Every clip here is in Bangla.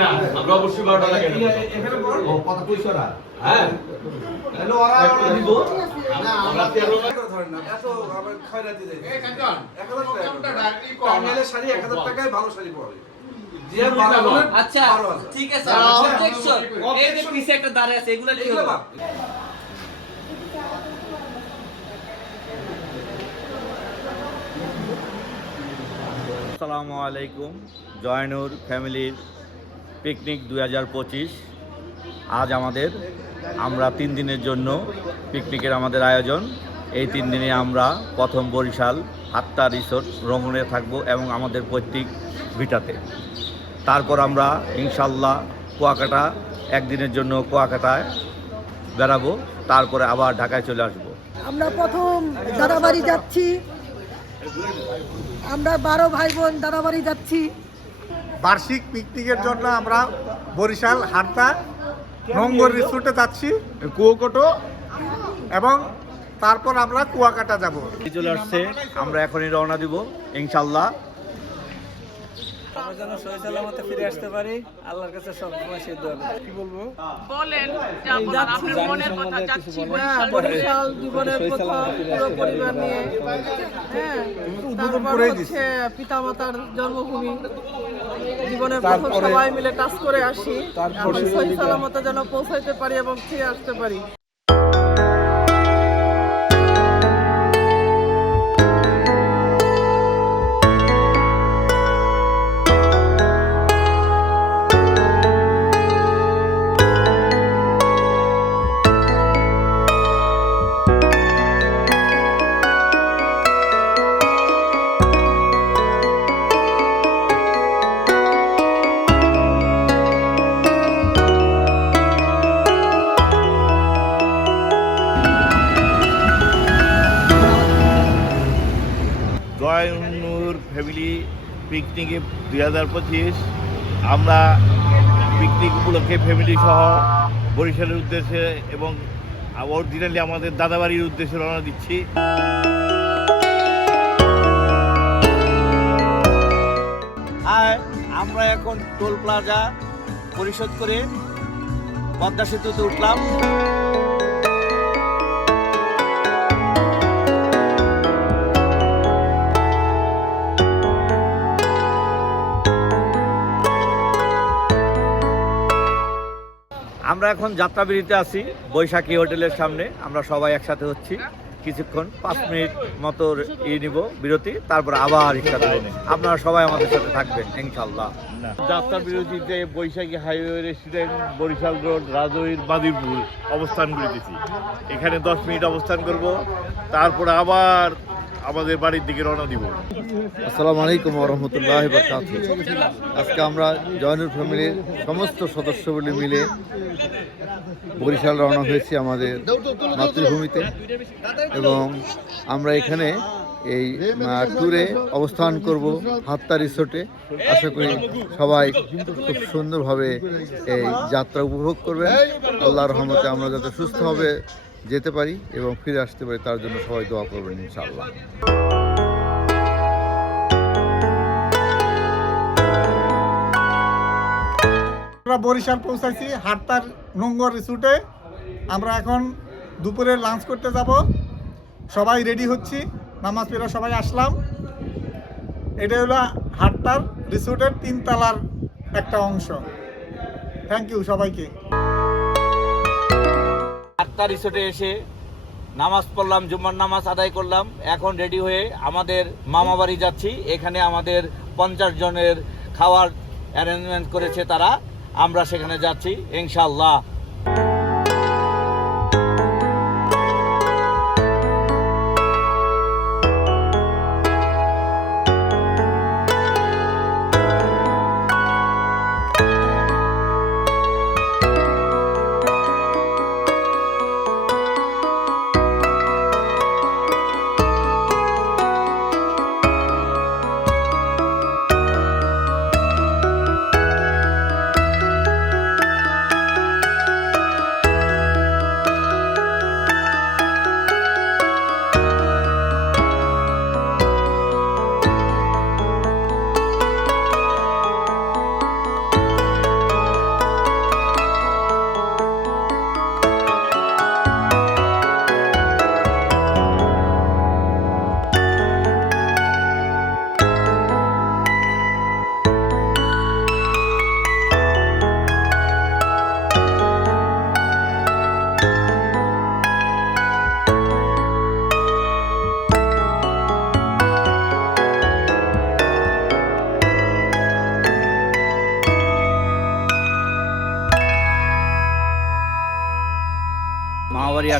না আমরা অবশ্যই 12 টাকা কেন এখানে পড় ও কত কইছো না হ্যাঁ হ্যালো ওরা দিব আমরা 13 টাকা ধরেন না এত আবার খয়রাতি দেয় এই কাঞ্চন 1000 টাকা কমটা ডাইরেক্টলি কম টাঙ্গাইলের শাড়ি 1000 টাকায় ভালো শাড়ি পরে যে 12 আচ্ছা ঠিক আছে অবজেকশন এই যে পিছে একটা দাঁড়ায় আছে এগুলা কি এগুলো হবে? বাপ আসসালামু আলাইকুম। জয়নুর ফ্যামিলির পিকনিক 2025 আজ আমরা 3 দিনের জন্য পিকনিকের আমাদের আয়োজন। এই 3 দিনে আমরা প্রথম বরিশাল হাত্তা রিসোর্ট রমণে থাকব এবং আমাদের পৈতৃক ভিটাতে। তারপর আমরা ইনশাল্লাহ কুয়াকাটা একদিনের জন্য কুয়াকাটায় বেড়াবো, তারপরে আবার ঢাকায় চলে আসব। আমরা প্রথম দাদাবাড়ি যাচ্ছি, আমরা 12 ভাই বোন দাদাবাড়ি যাচ্ছি। বার্ষিক পিকনিকের জন্য আমরা বরিশাল হাট্টা নোংর রিসোর্টে যাচ্ছি, কুয়াকাটা, এবং তারপর আমরা কুয়াকাটা যাব। চলে আসছে, আমরা এখনই রওনা দিব ইনশাল্লাহ। আমরা যেন সহি সালামতে ফিরে আসতে পারি, আল্লাহর কাছে সবসময় সেই দোয়া করি। কি বলবো? বলেন যা বলার আপনার মনের কথা যাচ্ছি বরিশাল জীবনের প্রথম পুরো পরিবার নিয়ে, হ্যাঁ, তারপরে হচ্ছে পিতামাতার জন্মভূমি, জীবনের প্রথম সবাই মিলে কাজ করে আসি, আমরা সহি সালামতে যেন পৌঁছাইতে পারি এবং ফিরে আসতে পারি। জয়নুর ফ্যামিলি পিকনিকে 2025 আমরা পিকনিক উপলক্ষে ফ্যামিলি সহ বরিশালের উদ্দেশ্যে এবং অরিজিনালি আমাদের দাদাবাড়ির উদ্দেশ্যে রওনা দিচ্ছি। আর আমরা এখন টোল প্লাজা পরিশোধ করে পদ্মা সেতুতে উঠলাম। আমরা এখন যাত্রাবিরতিতে আছি বৈশাখী হোটেলের সামনে। আমরা সবাই একসাথে হচ্ছি, কিছুক্ষণ 5 মিনিট মতো নিব বিরতি, তারপর আবার রিক্সাতে আপনারা সবাই আমাদের সাথে থাকবেন ইনশাল্লাহ। যাত্রাবিরতিতে Baishakhi highway restaurant, Barishal road, Rajoir, Badirpur অবস্থান করেছি। এখানে 10 মিনিট অবস্থান করব, তারপর আবার আমাদের বাড়ির দিকে রওনা দিব। আসসালামু আলাইকুম ওয়া রাহমাতুল্লাহি ওয়া বারাকাতুহু। আজকে আমরা জয়নুর ফ্যামিলির সমস্ত সদস্যগুলি মিলে বরিশাল রওনা হয়েছি আমাদের মাতৃভূমিতে, এবং আমরা এখানে এই ট্যুরে অবস্থান করব হাত্তা রিসোর্টে। আশা করি সবাই খুব সুন্দরভাবে এই যাত্রা উপভোগ করবেন। আল্লাহর রহমতে আমরা যাতে সুস্থভাবে যেতে পারি এবং ফিরে আসতে পারি, তার জন্য সবাই দোয়া করবেন ইনশাআল্লাহ। আমরা বরিশাল পৌঁছাইছি হাট্টার নোংর রিসোর্টে। আমরা এখন দুপুরে লাঞ্চ করতে যাব, সবাই রেডি হচ্ছি, নামাজ পড়ে সবাই আসলাম। এটা হলো হাট্টার রিসোর্টের 3 তলার একটা অংশ। থ্যাংক ইউ সবাইকে। হাত্তা রিসোর্টে এসে নামাজ পড়লাম, জুম্মার নামাজ আদায় করলাম। এখন রেডি হয়ে আমাদের মামা বাড়ি যাচ্ছি। এখানে আমাদের 50 জনের খাওয়ার অ্যারেঞ্জমেন্ট করেছে তারা, আমরা সেখানে যাচ্ছি ইনশাআল্লাহ।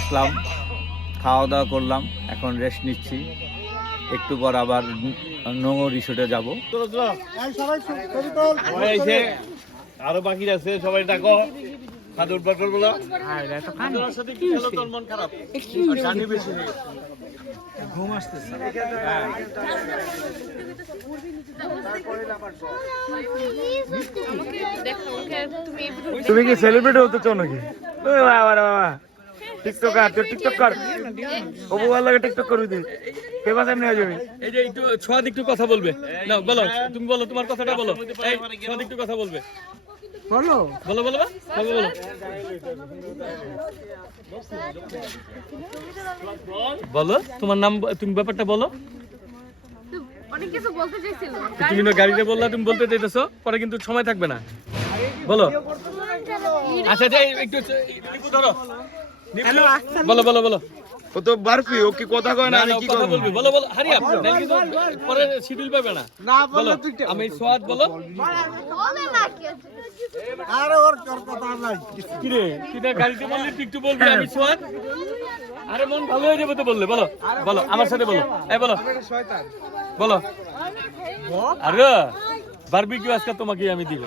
আসলাম, খাওয়া দাওয়া করলাম, এখন রেস্ট নিচ্ছি। একটু পর আবার নোংর রিসোর্টে যাব। আরো বাকি আছে, সবাই ডাকো। খাদুর বাটর বলো। ঘুম আসতেছে। তুমি কি সেলিব্রিটি হতে চাও নাকি? বাবা বাবা, টিকটকার, তুই টিকটক কর। ওবু লাগে টিকটক করবি তুই, ফেমাস এমনি হয়ে যাবি। এই যে একটু সোয়াদ একটু কথা বলবে না, বলো তুমি, বলো তোমার কথাটা বলো। এই সোয়াদ একটু কথা বলবে, বলো বলো বলো বলো বলো বলো তোমার নাম, তুমি ব্যাপারটা বলো। অনেক কিছু বলতে চাইছিল। তুমি না গাড়িতে বললা, তুমি বলতে চাইতেছো, পরে কিন্তু সময় থাকবে না। বলো। আচ্ছা যাই একটু ধরো, বলো বলো বলো। ও তো বারফি, ও কি কথা কয় না, আমি কি কথা করব? বলবি, বলো বলো, হারি আপ, নাহলে কিন্তু পরে শিডিউল পাবে না। বলো, আমি সোয়াদ বলো। বলে না কি আছে? আরে ওর কথা নাই। কি রে, তুই না গাড়িতে বললি তুই একটু বলবি আমি সোয়াদ। আরে মন ভালো হয়ে যাবে তো বললে। বলো বলো আমার সাথে বলো, এই বলো বলো। আরে বারবিকিউ আজকে তোমাকে আমি দিব।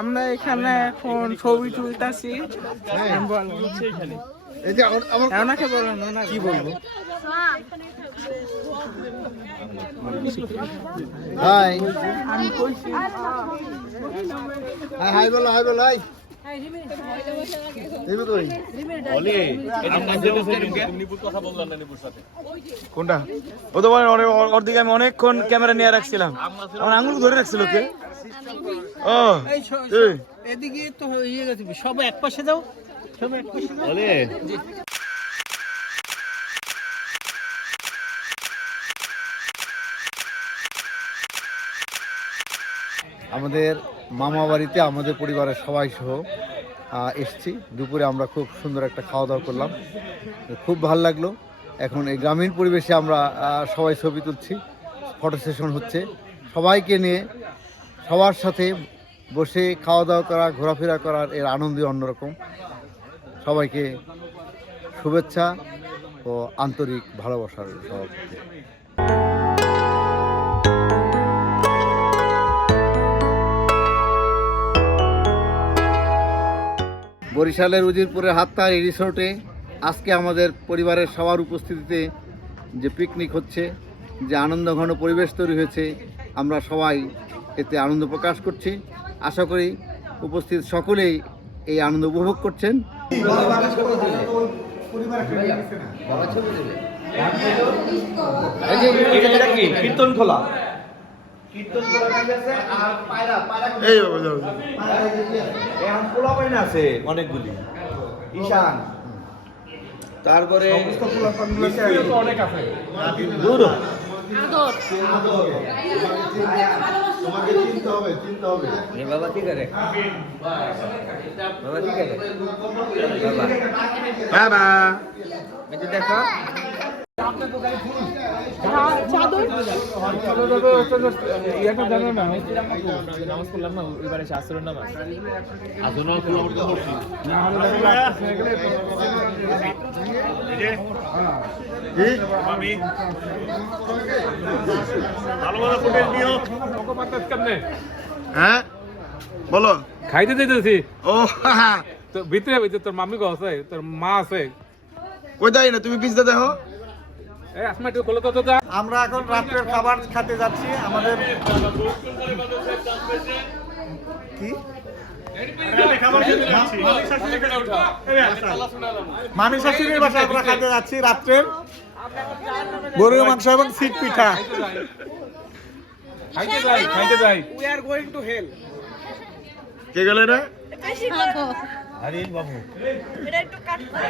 আমরা এখানে এখন ছবি তুলতেছি। ওনাকে বলো, কি বলবো? হাই হাই বলো, হাই বলো, হাই। কোনটা? ও তো বলে ওর দিকে আমি অনেকক্ষণ ক্যামেরা নিয়ে রাখছিলাম, আমার আঙুল ধরে রাখছিল কে? ও এদিকে তো হয়ে গেছে, সব এক পাশে দাও, সব এক পাশে দাও। আমাদের মামা বাড়িতে আমাদের পরিবারের সবাই সহ এসছি। দুপুরে আমরা খুব সুন্দর একটা খাওয়া দাওয়া করলাম, খুব ভালো লাগলো। এখন এই গ্রামীণ পরিবেশে আমরা সবাই ছবি তুলছি, ফটো সেশন হচ্ছে। সবাইকে নিয়ে সবার সাথে বসে খাওয়া দাওয়া করা, ঘোরাফেরা করার এর আনন্দই অন্যরকম। সবাইকে শুভেচ্ছা ও আন্তরিক ভালোবাসার সব। বরিশালের উজিরপুরের হাততার এই রিসোর্টে আজকে আমাদের পরিবারের সবার উপস্থিতিতে যে পিকনিক হচ্ছে, যে আনন্দঘন পরিবেশ তৈরি হয়েছে, আমরা সবাই এতে আনন্দ প্রকাশ করছি। আশা করি উপস্থিত সকলেই এই আনন্দ উপভোগ করছেন। কীর্তন খোলা, এই বাবা যাও। এখন পোলা পাইন আছে অনেকগুলি, ঈশান, তারপরে অনেক আছে। দূর বাবা ঠিক আছে, বাবা ঠিক আছে, বাবা দেখো নামাজ পড়লাম না, এবারে শাস্ত্রের নামাজ। হ্যাঁ বলো। খাইতে দিতেছি ও তো ভিতরে, তোর মাম্মি গো আছে, তোর মা আছে। কই যাই না, তুমি পিছতে দেখো। এই আসমা একটু খোলো তো যা। আমরা এখন রাত্রের খাবার খেতে যাচ্ছি। আমাদের কি মামি শাশুড়ির বাসায় আমরা খেতে যাচ্ছি রাত্রের গরুর মাংস এবং সিট পিঠা। খাইতে যাই, খাইতে যাই। We are going to hell. কে গেলে না? আরে বাবু এটা একটু কাটতে।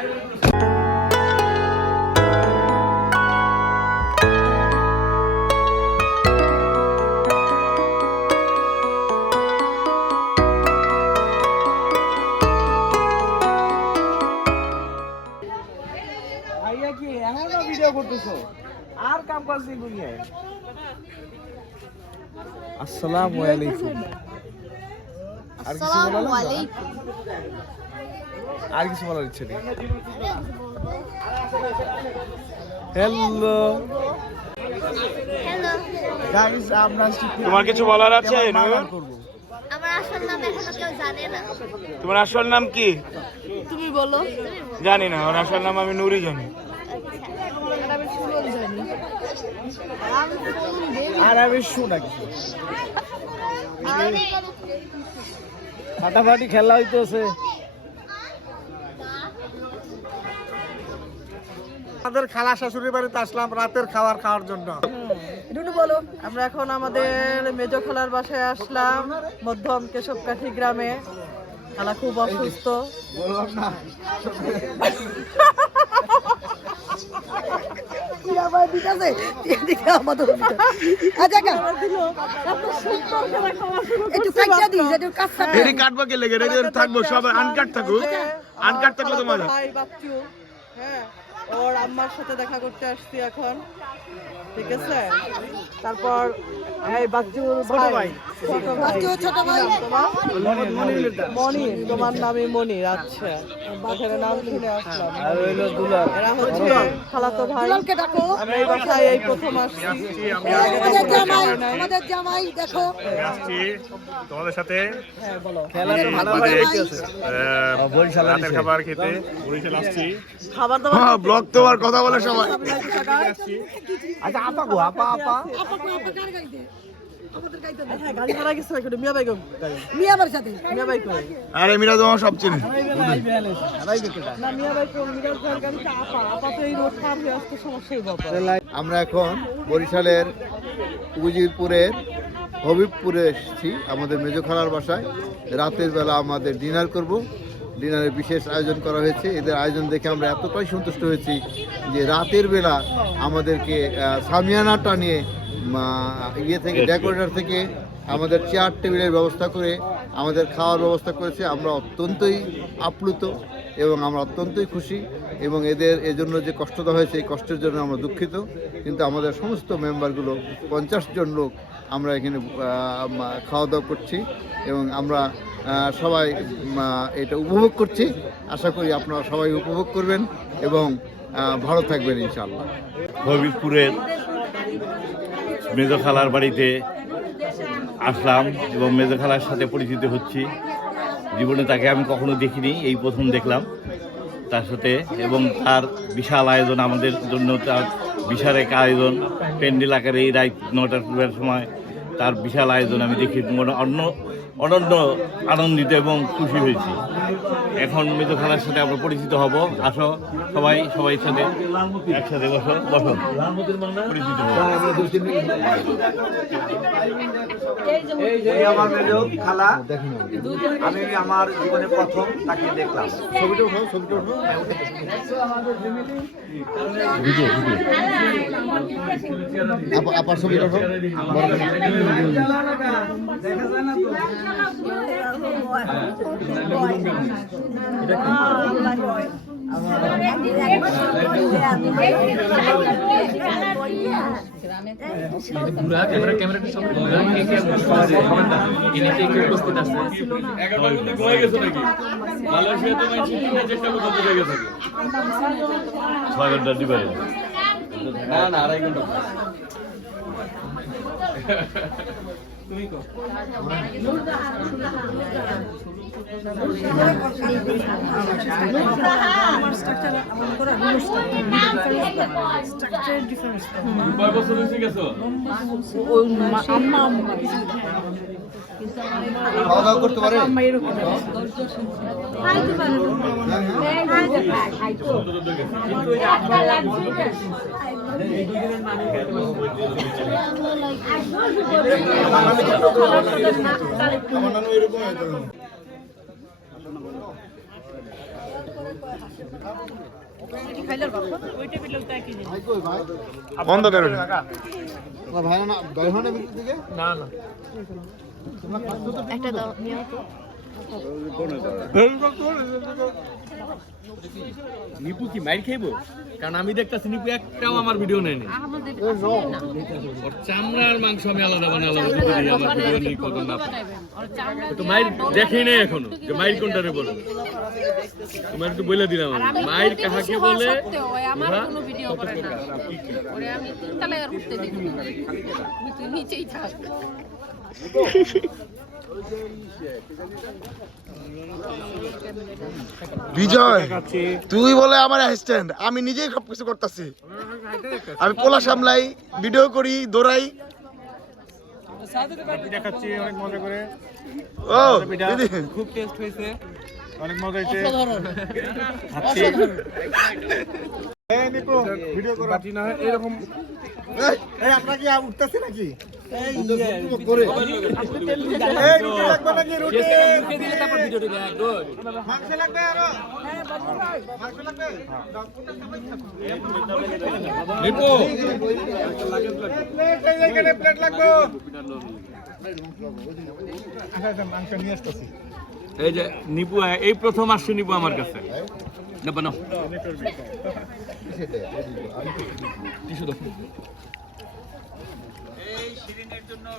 ভাইয়া কি এখনো ভিডিও করতেছো? আর কাম কাজ নেই দুনিয়ায়। আসসালামু আলাইকুম। আসসালামু আলাইকুম। আর কিছু বলার ইচ্ছে নেই। Hello hello. গাইস, আমরা তোমার কিছু বলার আছে নূর? আমার আসল নাম এখনো কেউ জানে না। তোমার আসল নাম কি? তুমি বলো। জানি না, ওর আসল নাম আমি নূরই জানি। আর আমি শোনা কিছু ফাটাফাটি খেলা হইতেছে। আমাদের খালা শাশুড়ির বাড়িতে আসলাম রাতের খাওয়ার জন্য। বলো। আমরা এখন আমাদের মেজো খালার বাসায় আসলাম, মধ্যম কেশবকাঠি গ্রামে। খালা খুব অসুস্থ। বললাম না কাটবা কে লেগে থাকবো, সব আনকাট থাকুক, আনকাট থাকলে তোমার ভাই বাচ্চু, হ্যাঁ, ওর আম্মার সাথে দেখা করতে আসছি এখন, ঠিক আছে। তারপর এই বাচ্চুর ভাই, ছোট ভাই মনির, তোমার নামই মনির। আচ্ছা, এখানে নাম শুনে আসলাম। আর হইলো দুলাল। এরা হচ্ছে খালাতো ভাই। আমরা এই বাসায় এই প্রথম আসছি। আমাদের জামাই দেখো তোমাদের সাথে হ্যাঁ বলো। খেলা তো ভালোভাবে হইতেছে। বরিশাল রাতের খাবার খেতে বরিশাল আসছি। খাবার দাবার ব্লগ তো আর কথা বলে সবাই। আচ্ছা, আপা গো, আপা হ্যাঁ, গাড়ি ভাড়া গেছে একটু মিয়া বেগম, মিয়া বাই কই? আরে মিরা তোমার সব চিনি। না, মিয়া বাই কোন? মিরাজ ভাইয়ের গাড়িতে আপা তো এই রোড পার হয়ে আসতে সমস্যাই ব্যাপার। আমরা এখন বরিশালের উজিরপুরের হবিবপুরে এসেছি আমাদের মেজো খালার বাসায়। রাতের বেলা আমাদের ডিনার করব। ডিনারের বিশেষ আয়োজন করা হয়েছে। এদের আয়োজন দেখে আমরা এতটাই সন্তুষ্ট হয়েছি যে রাতের বেলা আমাদেরকে সামিয়ানাটা নিয়ে ইয়ে থেকে ডেকোরেটর থেকে আমাদের চেয়ার টেবিলের ব্যবস্থা করে আমাদের খাওয়ার ব্যবস্থা করেছে। আমরা অত্যন্তই আপ্লুত এবং আমরা অত্যন্তই খুশি, এবং এজন্য যে কষ্টটা হয়েছে এই কষ্টের জন্য আমরা দুঃখিত। কিন্তু আমাদের সমস্ত মেম্বারগুলো 50 জন লোক আমরা এখানে খাওয়া দাওয়া করছি এবং আমরা সবাই এটা উপভোগ করছি। আশা করি আপনারা সবাই উপভোগ করবেন এবং ভালো থাকবেন ইনশাআল্লাহ। হবিবপুরের মেজো খালার বাড়িতে আসলাম এবং মেজো খালার সাথে পরিচিত হচ্ছি। জীবনে তাকে আমি কখনো দেখিনি, এই প্রথম দেখলাম তার সাথে, এবং তার বিশাল আয়োজন আমাদের জন্য, তার বিশাল এক আয়োজন প্যান্ডেল আকারে এই রাত 9টার সময় তার বিশাল আয়োজন আমি দেখি অনন্য আনন্দিত এবং খুশি হয়েছি। এখন মেজো খালার সাথে আমরা পরিচিত হব। আসো সবাই সাথে একসাথে বসো পরিচিত হবো। আমার মেজো খালা, আমি আমার জীবনে প্রথম তাকে দেখলাম। ছবিটা উঠো। আপার ছবিটা উঠো। না 2.5 ঘন্টা। কয় বছর হয়েছে গেছো? খাওয়া দাওয়া করতে পারে? বন্ধ করো ভাই না, বের হয় না ভিতর থেকে? একটা দাও, নিয়ে আসো। নিপু কি মাইর খাইবো? কারণ আমি দেখতেছি নিপু একটাও আমার ভিডিও নেয়নি। ওর চামড়ার মাংস আমি আলাদা বানালাম, আমার ভিডিও নিয়ে কত না তো মাইর দেখেই নাই এখনো যে মাইর কোনটারে বলো। তোমার তো বলে দিলাম আমি মাইর কাহাকে বলে। আমার কোনো ভিডিও করে না, ওরে আমি তিনতলায় আর উঠতে দেখি না, তুই নিচেই থাক। বিজয়, তুই বলে আমার অ্যাসিস্ট্যান্ট, আমি নিজেই সবকিছু করতেছি। আমি পোলা সামলাই, ভিডিও করি, দৌড়াই। দেখাচ্ছি অনেক মজা করে। ও দিদি খুব টেস্ট হয়েছে, অনেক মজা হয়েছে। এই নিকো ভিডিও করো বাটি না হয় এরকম। এই আপনারা কি উঠতেছে নাকি? এই করে এই রুটি লাগবে নাকি? রুটি মুখে দিলে তারপর ভিডিওটা দেখ। গুড মাংস লাগবে আরো? হ্যাঁ বাবু ভাই মাংস লাগবে। নিপু প্লেট লাগবে। আচ্ছা মাংস নিয়ে আসতেছি। এই যে নিপু এই প্রথম আসছে নিপু আমার কাছে। না বানাও টিস্যু দাও।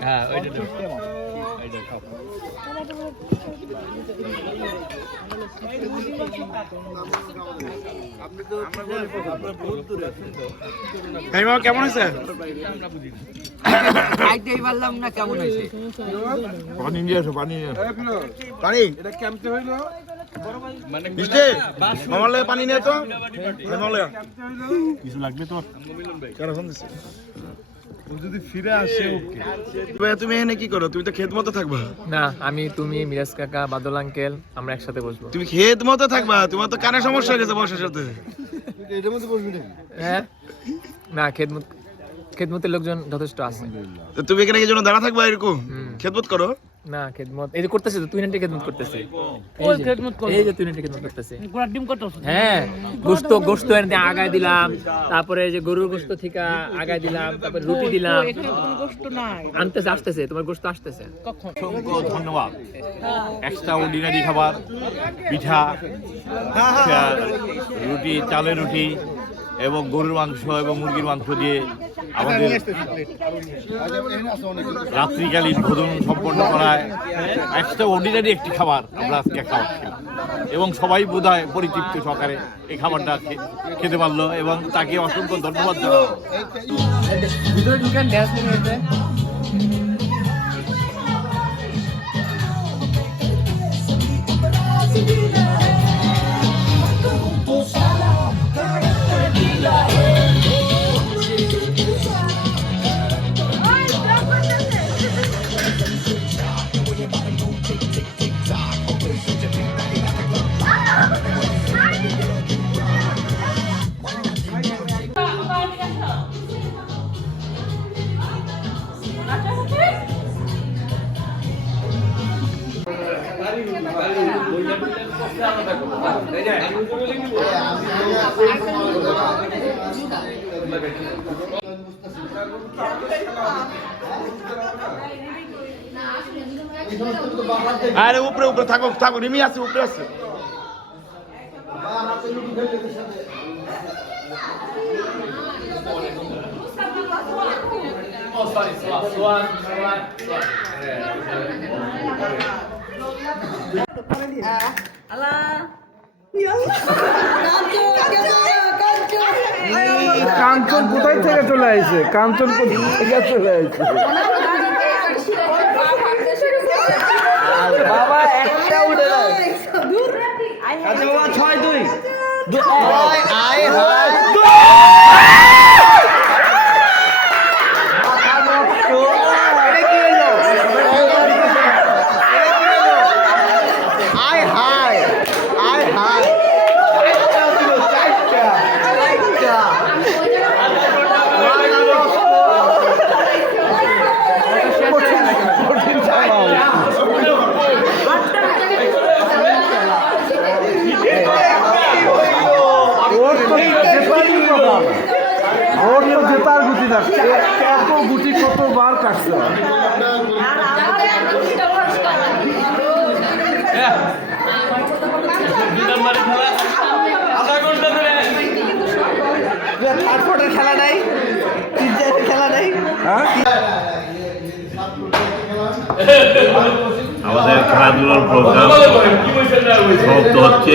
হ্যাঁ ওইটা দাও, এইটা খাও। কেমন হয়েছে? খাইতেই পারলাম না, কেমন হয়েছে? পানি নিয়ে আসো, পানি নিয়ে আসো। পানি এটা ক্যাম্পে হইলো মিষ্টি মামার লাগে পানি নিয়ে তো। কিছু লাগবে তোর? কেন ফোন দিচ্ছে? ও যদি ফিরে আসে ওকে। তুমি এখানে কি করো? তুমি তো খেত মতো থাকবা। না, আমি, তুমি, মিরাজ কাকা, বাদল আঙ্কেল আমরা একসাথে বসবো। তুমি খেত মতো থাকবা, তোমার তো কানে সমস্যা হয়ে গেছে বসার সাথে। হ্যাঁ না, খেদমতের লোকজন যথেষ্ট আছে। তো তুমি এখানে কি জন্য দাঁড়া থাকবা এরকম? খেদমত করো না, খেদমত এই যে করতেছে তো, তুই নাকি খেদমত করতেছে। এই যে তুই নাকি খেদমত করতেছে। হ্যাঁ, গোশত এনে আগায় দিলাম, তারপরে যে গরুর গোশত থেকে আগায় দিলাম, তারপরে রুটি দিলাম। আনতেছে, আসতেছে, তোমার গোশত আসতেছে। অসংখ্য ধন্যবাদ। এক্সট্রা অর্ডিনারি খাবার, পিঠা, রুটি, চালের রুটি এবং গরুর মাংস এবং মুরগির মাংস দিয়ে আমাদের রাত্রিকালীন ভোজন সম্পন্ন করায় এক্সট্রা অর্ডিনারি একটি খাবার আমরা আজকে খাবার খেলাম এবং সবাই বোধহয় পরিতৃপ্ত সহকারে এই খাবারটা খেতে পারলো এবং তাকে অসংখ্য ধন্যবাদ জানাবো। ভিতরে ঢুকেন, ড্যান্স করতে। আরে উপরে উপরে থাকো থাকো, রিমি আছে উপরে আছে। কাঞ্চন কোথায় থেকে চলে আসছে? কাঞ্চন কোথায় থেকে চলে আসছে? বাবা একটা উঠে যায়। আচ্ছা বাবা 6-2 আয় হায় জেতার গুটি না, এত গুটি কতবার কাটছে। দুই নম্বরের খেলা আধা ঘন্টা ধরে খেলা নাই খেলা নাই আমাদের খেলাধুলার প্রোগ্রাম সমাপ্ত হচ্ছে।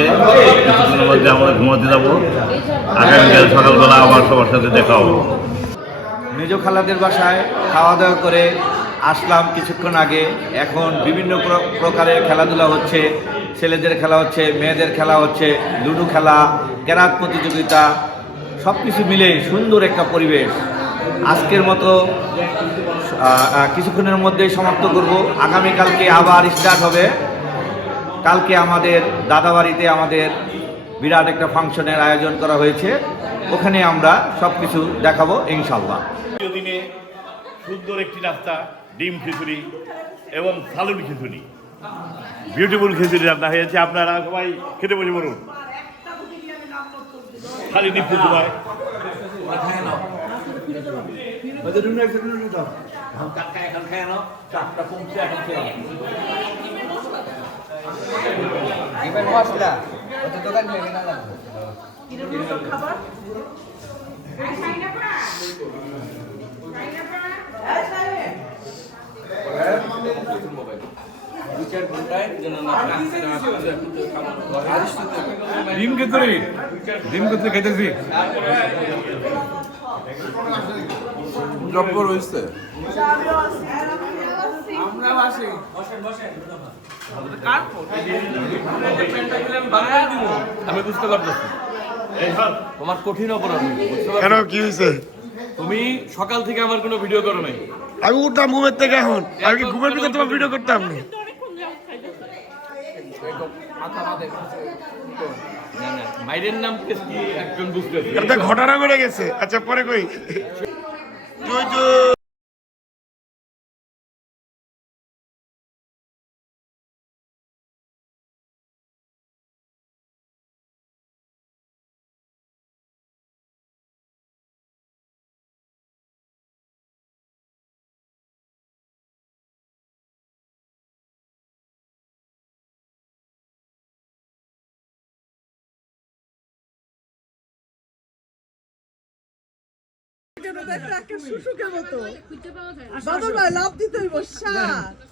কিছুক্ষণের মধ্যে আমরা ঘুমাতে যাবো। আগামীকাল সকালবেলা আবার সবার সাথে দেখা হবো। মেজ খালাদের বাসায় খাওয়া দাওয়া করে আসলাম কিছুক্ষণ আগে। এখন বিভিন্ন প্রকারের খেলাধুলা হচ্ছে, ছেলেদের খেলা হচ্ছে, মেয়েদের খেলা হচ্ছে, লুডো খেলা, ক্যারাত প্রতিযোগিতা, সব কিছু মিলে সুন্দর একটা পরিবেশ। আজকের মতো কিছুক্ষণের মধ্যেই সমাপ্ত করব। আগামীকালকে আবার স্টার্ট হবে। কালকে আমাদের দাদাবাড়িতে আমাদের বিরাট একটা ফাংশনের আয়োজন করা হয়েছে, ওখানে আমরা সব কিছু দেখাবো ইনশাল্লাহ। দিনে সুন্দর একটি নাস্তা, ডিম খিচুড়ি এবং সালুন খিচুড়ি, বিউটিফুল খিচুড়ি রান্না হয়েছে। আপনারা সবাই খেতে বসে বলুন। খালি ডিম খিচুড়ি ডিম খিচুড়ি খাইতেছি। জব্বর হয়েছে। আমি বুঝতে পারতেছি তোমার কঠিন অপরাধ। কেন কি হয়েছে? তুমি সকাল থেকে আমার কোনো ভিডিও করো নাই। আমি উঠতাম ঘুমের থেকে, এখন আমি কি ঘুমের ভিতরে তোমার ভিডিও করতাম না? মাইরের নাম কি একজন বুঝতে একটা ঘটনা ঘটে গেছে। আচ্ছা পরে কই।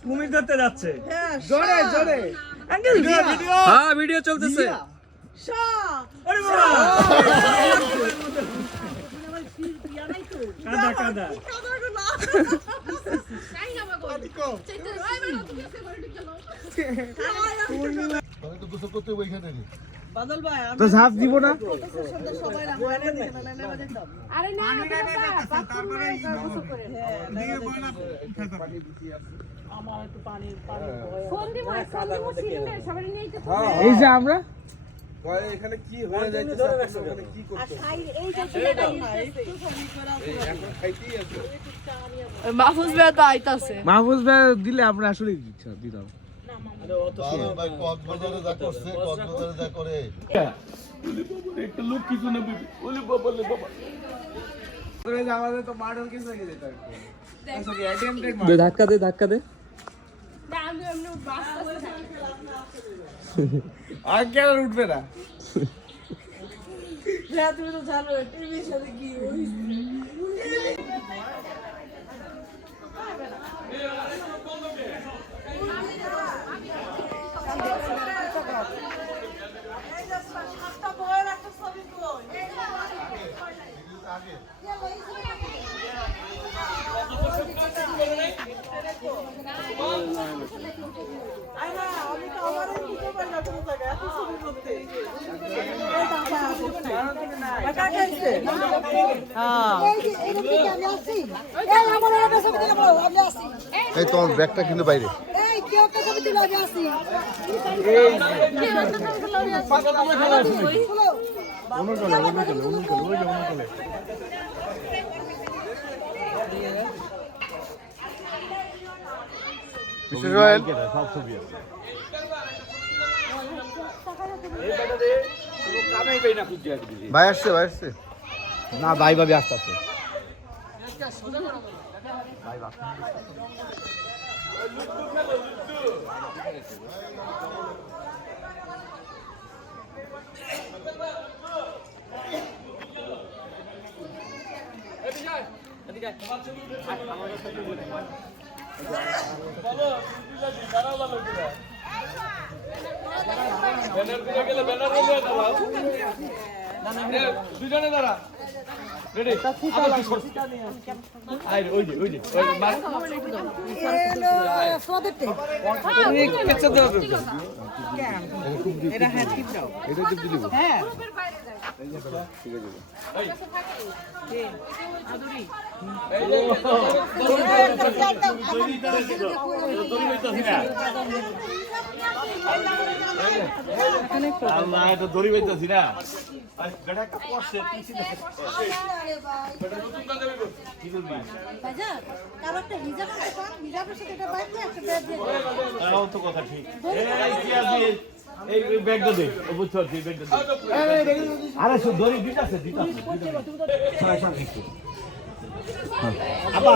কুমির ধরতে যাচ্ছে জোরে জোরে হ্যাঁ ভিডিও চলতেছে। কাদা কাদা তো ঝাঁপ দিব না। এই যে আমরা এখানে কি হয়ে যাইতেছে, কি করতে মাহফুজ ভাই তো আইতাছে। মাহফুজ ভাই দিলে আমরা আসলে দিতাম। একটা লোক কিছু না বলে বাবা আমাদের তো মার্ডার কেস হয়ে যেত। ধাক্কা দে ধাক্কা দে। আর কেন উঠবে না? তুমি তো জানো টিভির সাথে কি এই তোমার ব্যাগটা কিন্তু বাইরে। ভাই আসছে ভাই আসছে না, ভাই ভাবি আসতে আসছে। দুজনে দাঁড়া রেডি দড়ি পাইতেছি না কথা ঠিক এই ব্যাগটা দে বুঝতে পারছি ব্যাগটা আরে দড়ি দিতেছে আপা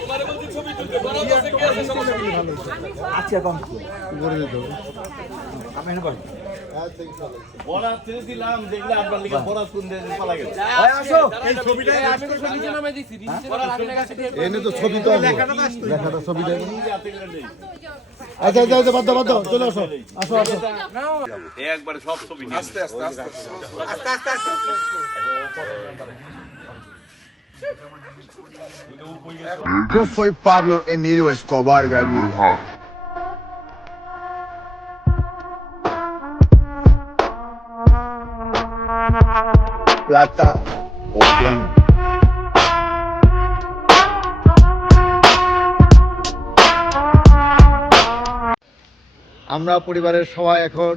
তোমারে বলছি ছবি তুলতে বড় কাছে কে আছে সমস্যা কি ভালো আচ্ছা কম করে দিতে আমি এনে বল বড় ছেড়ে দিলাম দেখলে আপনার লিগে বড় কোন দেন পালা গেল ভাই আসো এই ছবিটা আমি তো নিচে নামে দিছি নিচে রাখলে কাছে এনে তো ছবি তো লেখাটা ছবি দেন আচ্ছা আচ্ছা বাদ দাও চলে আসো আসো আসো একবারে সব ছবি আস্তে আস্তে আস্তে Que foi Pablo Emílio Escobar Gabriel? Plata o plan. আমরা পরিবারের সবাই এখন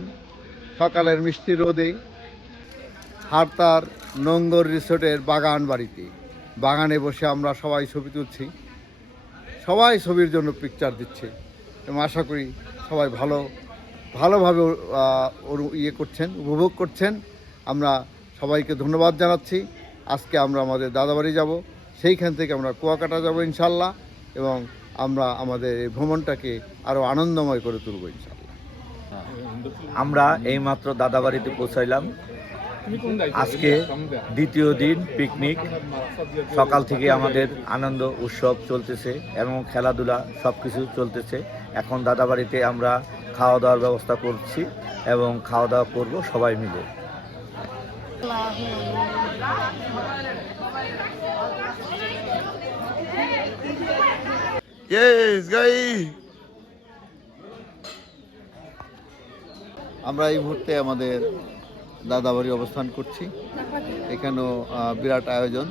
সকালের মিষ্টি রোদে হারতার নোঙ্গর রিসোর্টের বাগান বাড়িতে বাগানে বসে আমরা সবাই ছবি তুলছি, সবাই ছবির জন্য পিকচার দিচ্ছে এবং আশা করি সবাই ভালোভাবে ইয়ে করছেন, উপভোগ করছেন। আমরা সবাইকে ধন্যবাদ জানাচ্ছি। আজকে আমরা আমাদের দাদাবাড়ি যাব, সেইখান থেকে আমরা কুয়াকাটা যাব ইনশাল্লাহ, এবং আমরা আমাদের এই ভ্রমণটাকে আরও আনন্দময় করে তুলব ইনশাল্লাহ। আমরা এইমাত্র দাদাবাড়িতে পৌঁছাইলাম। আজকে দ্বিতীয় দিন পিকনিক। সকাল থেকে আমাদের আনন্দ উৎসব চলতেছে এবং খেলাধুলা সব কিছু চলতেছে। এখন দাদাবাড়িতে আমরা খাওয়া দাওয়ার ব্যবস্থা করছি এবং খাওয়া দাওয়া করব সবাই মিলে। আমরা এই মুহূর্তে আমাদের দাদাবাড়ি অবস্থান করছি। এখানেও বিরাট আয়োজন,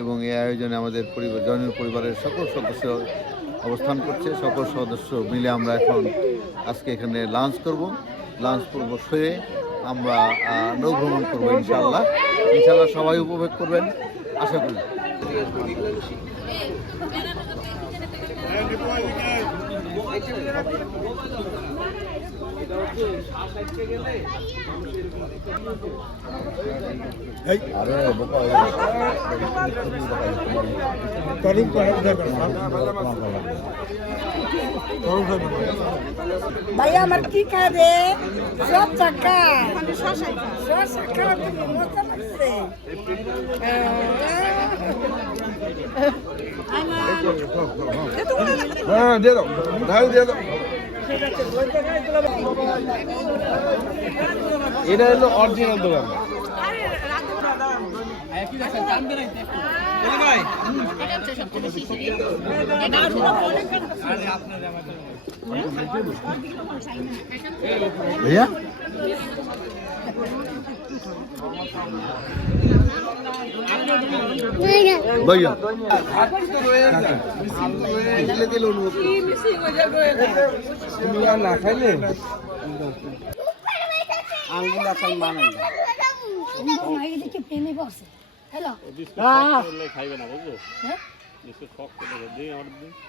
এবং এই আয়োজনে আমাদের জয়নুর পরিবারের সকল সদস্য অবস্থান করছে। সকল সদস্য মিলে আমরা এখন আজকে এখানে লাঞ্চ করব। লাঞ্চ করব সেরে আমরা নৌ ভ্রমণ করবো ইনশাল্লাহ। সবাই উপভোগ করবেন আশা করি। ভাইয়া আমার কি খাবে সব চাকা খাওয়ার মজা লাগছে। হ্যাঁ দিয়ে দাও, ঢাল দিয়ে দাও। এটা হলো অরিজিনাল দোকান। भैया भैया না খাইলে আঙ্গুল এখন মানেন না। প্রেমে পড়ছে হ্যালো খাইবে না বুঝলো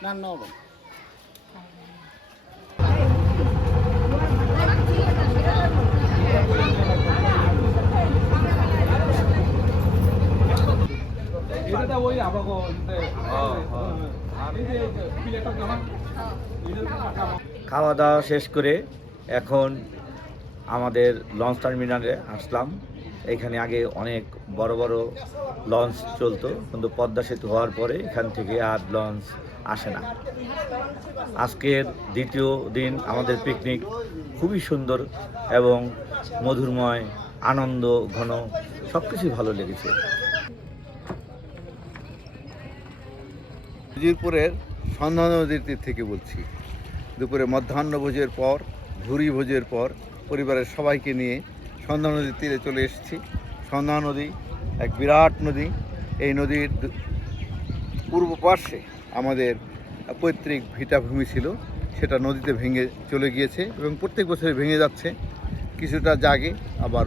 না না এটা ওই আমাকে খাওয়া দাওয়া শেষ করে এখন আমাদের লঞ্চ টার্মিনালে আসলাম এখানে আগে অনেক বড় বড় লঞ্চ চলতো, কিন্তু পদ্মা সেতু হওয়ার পরে এখান থেকে আর লঞ্চ আসে না। আজকের দ্বিতীয় দিন আমাদের পিকনিক খুবই সুন্দর এবং মধুরময়, আনন্দ ঘন, সব কিছুই ভালো লেগেছে। উজিরপুরের সন্ধ্যা নদীর তীর থেকে বলছি। দুপুরে মধ্যাহ্নভোজের পর, ভুরি ভোজের পর পরিবারের সবাইকে নিয়ে সন্ধ্যা নদীর তীরে চলে এসেছি। সন্ধ্যা নদী এক বিরাট নদী। এই নদীর পূর্ব পার্শ্বে আমাদের পৈতৃক ভিটাভূমি ছিল, সেটা নদীতে ভেঙে চলে গিয়েছে এবং প্রত্যেক বছরে ভেঙে যাচ্ছে, কিছুটা জাগে আবার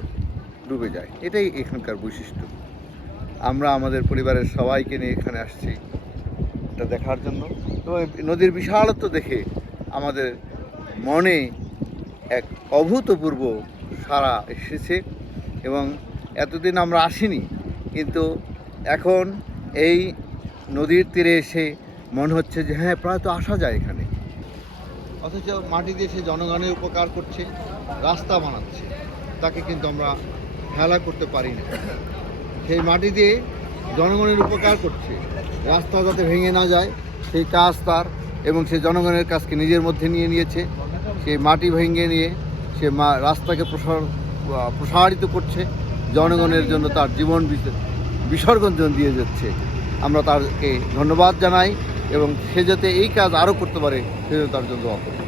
ডুবে যায়। এটাই এখানকার বৈশিষ্ট্য। আমরা আমাদের পরিবারের সবাইকে নিয়ে এখানে আসছি এটা দেখার জন্য, এবং নদীর বিশালত্ব দেখে আমাদের মনে এক অভূতপূর্ব সাড়া এসেছে। এবং এতদিন আমরা আসিনি, কিন্তু এখন এই নদীর তীরে এসে মনে হচ্ছে যে হ্যাঁ, প্রায় তো আসা যায় এখানে। অথচ মাটি দিয়ে সে জনগণের উপকার করছে, রাস্তা বানাচ্ছে, তাকে কিন্তু আমরা হেলা করতে পারি না। সেই মাটি দিয়ে জনগণের উপকার করছে, রাস্তা যাতে ভেঙে না যায় সেই কাজ তার, এবং সে জনগণের কাজকে নিজের মধ্যে নিয়ে নিয়েছে। সেই মাটি ভেঙে নিয়ে সে রাস্তাকে প্রসারিত করছে, জনগণের জন্য তার জীবন বিসর্জন দিয়ে যাচ্ছে। আমরা তাকে ধন্যবাদ জানাই, এবং সে যাতে এই কাজ আরও করতে পারে সে তার জন্য দোয়া করি।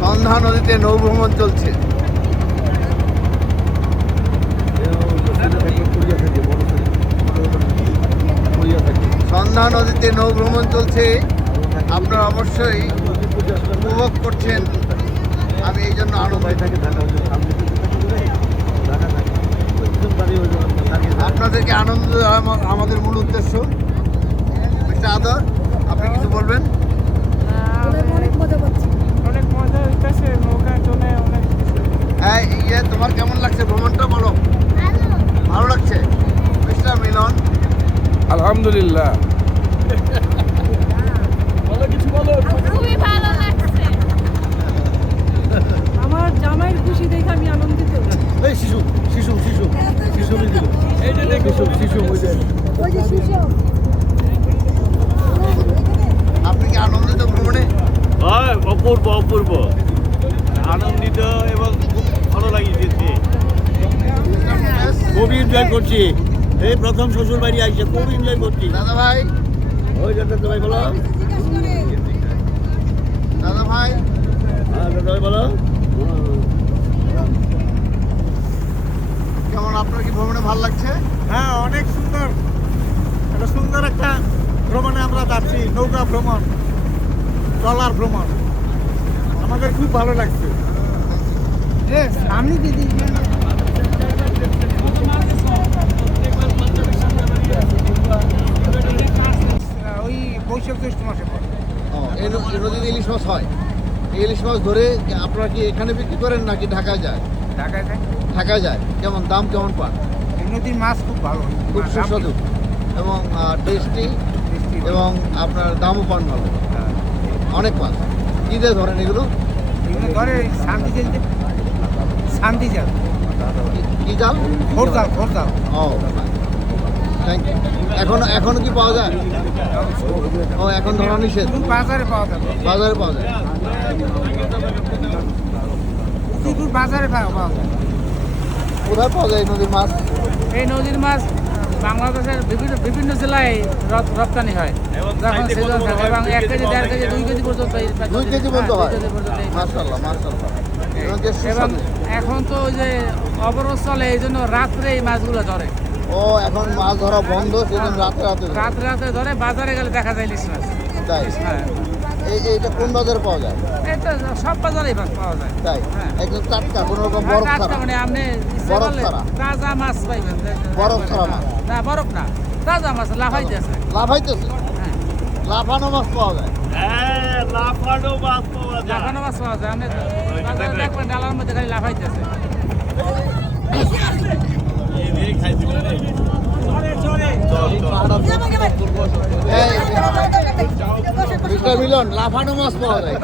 সন্ধ্যা নদীতে নৌভ্রমণ চলছে। সন্ধ্যা নদীতে নৌভ্রমণ চলছে, আপনারা অবশ্যই উপভোগ করছেন। আমি এই জন্য আনন্দিত। আপনাদেরকে আনন্দ দেওয়া আমাদের মূল উদ্দেশ্য। মিস্টার আদর, আপনি কিছু বলবেন? অনেক মজা পাচ্ছি, অনেক মজা হইতেছে নৌকা চলে অনেক। হ্যাঁ, তোমার কেমন লাগছে ভ্রমণটা বলো? ভালো লাগছে মিস্টার মিলন? আলহামদুলিল্লাহ। খুবই ভালো লাগছে। আমার জামাইয়ের খুশি দেখে আমি আনন্দিত। এই শিশু শিশু শিশু শিশু এই যে দেখো শিশু ওই যে শিশু আপনি কি আনন্দিত ভ্রমণে? হয়, অপূর্ব অপূর্ব আনন্দিত এবং খুব ভালো লাগিয়েছে। খুবই এনজয় করছি। এই প্রথম শ্বশুর বাড়ি আইসে খুব এনজয় করছি। দাদা ভাই, ওই দাদা ভাই বলো, দাদা ভাই, দাদা ভাই বলো, কেমন আপনার কি ভ্রমণে ভালো লাগছে? হ্যাঁ, অনেক সুন্দর, এটা সুন্দর একটা ভ্রমণে আমরা যাচ্ছি, নৌকা ভ্রমণ। ট্রলার ভ্রমণ আমাদের খুব ভালো লাগছে। আমি দিদি ওই বৈশাখ জ্যৈষ্ঠ মাসে এই নদীতে ইলিশ মাছ হয়। এই ইলিশ মাছ ধরে আপনারা কি এখানে বিক্রি করেন নাকি ঢাকায় যায়? ঢাকায় যায়। ঢাকায় যায়। কেমন দাম কেমন পান? এই নদীর মাছ খুব ভালো, খুব সুস্বাদু এবং টেস্টি এবং আপনার দামও পান ভালো। অনেক মাছ কী দিয়ে ধরেন এগুলো? এগুলো ধরে শান্তি জাল, শান্তি জাল, কি জাল? খোর জাল, খোর জাল। ও থ্যাংক ইউ। এখনো কি পাওয়া যায়? ও এখন ধরা নিষেধ। বাজারে পাওয়া যাবে, বাজারে পাওয়া যায়। বাজারে পাওয়া যায়। কোথায় পাওয়া যায় এই নদীর মাছ? এই নদীর মাছ বাংলাদেশের বিভিন্ন জেলায় রপ্তানি হয় যখন সিজন থাকে এবং 1 কেজি 1.5 কেজি 2 কেজি পর্যন্ত 2 কেজি পর্যন্ত হয়। 2 কেজি পর্যন্ত এই মাছ। মাশাআল্লাহ মাশাআল্লাহ। এবং এখন তো ওই যে অবরোধ চলে এই জন্য রাত্রে এই মাছগুলো ধরে। ও এখন মাছ ধরা বন্ধ, সেজন্য রাতে রাতে ধরে বাজারে গেলে দেখা যায় ইলিশ মাছ। তাই হ্যাঁ, এইটা কোন বাজারে পাওয়া যায়? এই তো সব বাজারেই মাছ পাওয়া যায়। তাই হ্যাঁ। একদম টাটকা, কোনো রকম বরফ টাটকা ছাড়া? মানে আপনি ইচ্ছে বরফ করলে ছাড়া? তাজা মাছ পাইবেন। বরফ ছাড়া মাছ? না বরফ না, তাজা মাছ লাফাইতেছে। লাফাইতেছে? হ্যাঁ, লাফানো মাছ পাওয়া যায়? লাফানো মাছ পাওয়া যায়। আপনি বাজারে দেখবেন ডালার মধ্যে খালি লাফাইতেছে। মিস্টার মিলন, লাফানো মাছ পাওয়া যায়?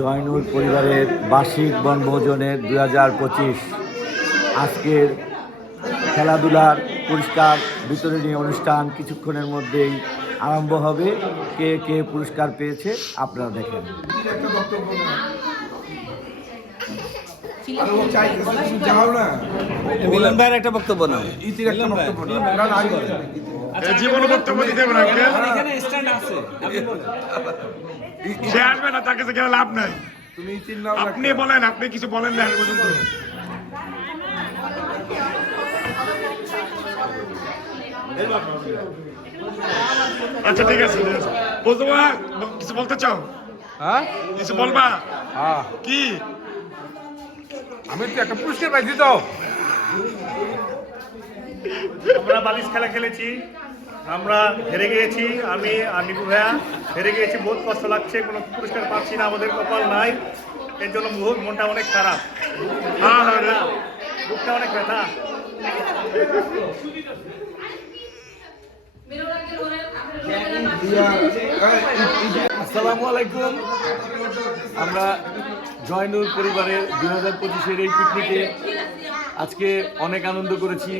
জয়নুর পরিবারের বার্ষিক বনভোজনের 2025 আজকের খেলাধুলার পুরস্কার বিতরণী অনুষ্ঠান কিছুক্ষণের মধ্যেই আরম্ভ হবে। কে কে পুরস্কার পেয়েছে আপনারা দেখেন। মিলন ভাইয়ের একটা বক্তব্য না, জীবনে বক্তব্য দিতে হবে না, সে আসবে না, তার কাছে গেলে লাভ নাই। আপনি বলেন, আপনি কিছু বলেন না এখন পর্যন্ত। আচ্ছা ঠিক আছে, বলতো কিছু বলতে চাও? হ্যাঁ কিছু বলবা? হ্যাঁ, কি? আমি তো একটা পুরস্কার পাইছি তো। আমরা বালিশ খেলা খেলেছি, আমরা হেরে গিয়েছি। আমি আর নিপু ভাইয়া হেরে গিয়েছি, বহুত কষ্ট লাগছে, কোনো পুরস্কার পাচ্ছি না, আমাদের কপাল নাই, এর জন্য মনটা অনেক খারাপ, বুকটা অনেক ব্যথা। আসসালামু আলাইকুম। আমরা জয়নুর পরিবারের 2025-এর এই পিকনিকে আজকে অনেক আনন্দ করেছি।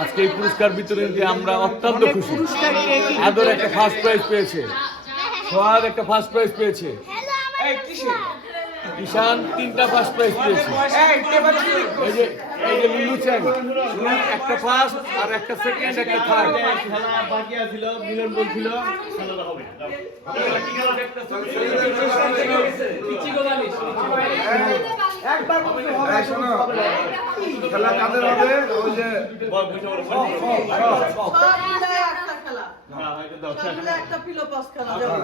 আজকে এই পুরস্কার বিতরণীতে আমরা অত্যন্ত খুশি। আদর একটা ফার্স্ট প্রাইজ পেয়েছে, সোহাগ একটা ফার্স্ট প্রাইজ পেয়েছে, ঈশান 3টা ফার্স্ট প্রাইজ পেয়েছে। এই যে লিলু চ্যাং, উনি একটা ফার্স্ট আর একটা সেকেন্ড, একটা থার্ড। বাকি আছিল, মিলন বলছিল খেলাটা হবে। এই শোনো, খেলা কাদের হবে? ওই যে সব মিলে একটা খেলা, সব মিলে একটা পিলো পাস খেলা যাবে।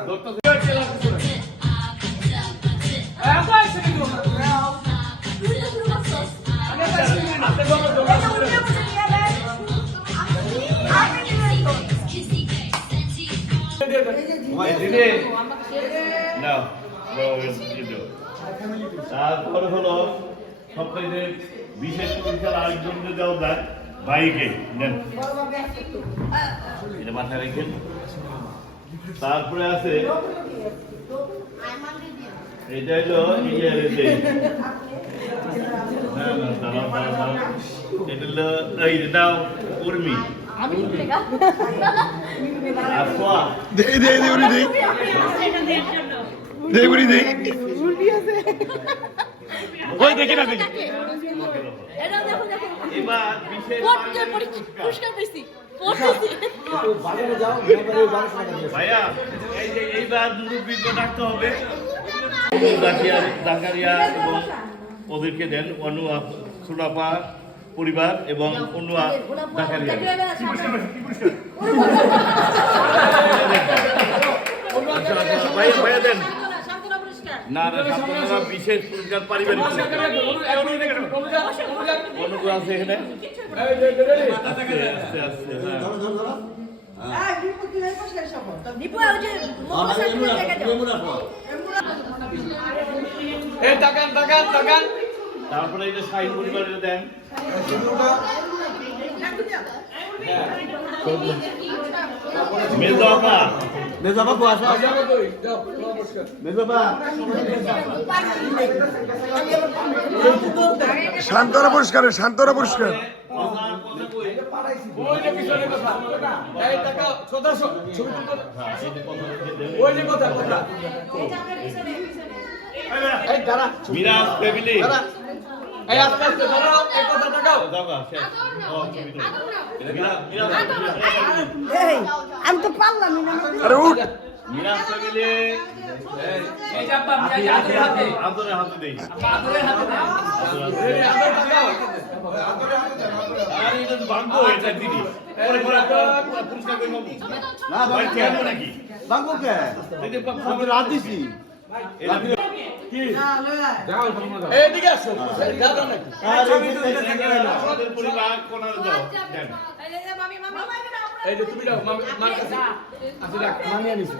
তারপরে হলো সবথেকে বিশেষ পরীক্ষার আরেকজন দেওয়া যায় বাইকে নেন, এটা মাথায় রেখেন। তারপরে আছে এটা হলো এটা হলো এই দাও উর্মি ওই দেখি না দেখি এবার বিশেষ ভাইয়া এই যে এইবার মুরব্বীকে ডাকতে হবে, জাকারিয়া এবং ওদেরকে দেন, অনুয়া সুলাপা পরিবার এবং অনুয়া জাকারিয়া। ভাইয়া ভাইয়া দেন না না, আপনারা বিশেষ পুরস্কার পারিবারিক অনুগ্রহ আছে এখানে। আস্তে আস্তে তারপরে এই যে সাইন পরিবারের দেন। মেজবাবা শান্তরা পুরস্কার, শান্তরা পুরস্কার। মিরাজ ফ্যামিলি আমি তো পারলাম না। আরে উঠ। মিরাজ ফ্যামিলি আদরের হাতে দেই। আর এটা তো ভাগ্য, এটা দিদি পরে পরে পুরস্কার দেব না ভাই, কেন নাকি ভাগ্য কে আমি রাত দিছি এইদিকে আসো, যাবেন নাকি? আমাদের পরিবার কোনার দাও দেন। এই যে তুমি দাও, মার কাছে আচ্ছা রাখ, মানি আনিছি।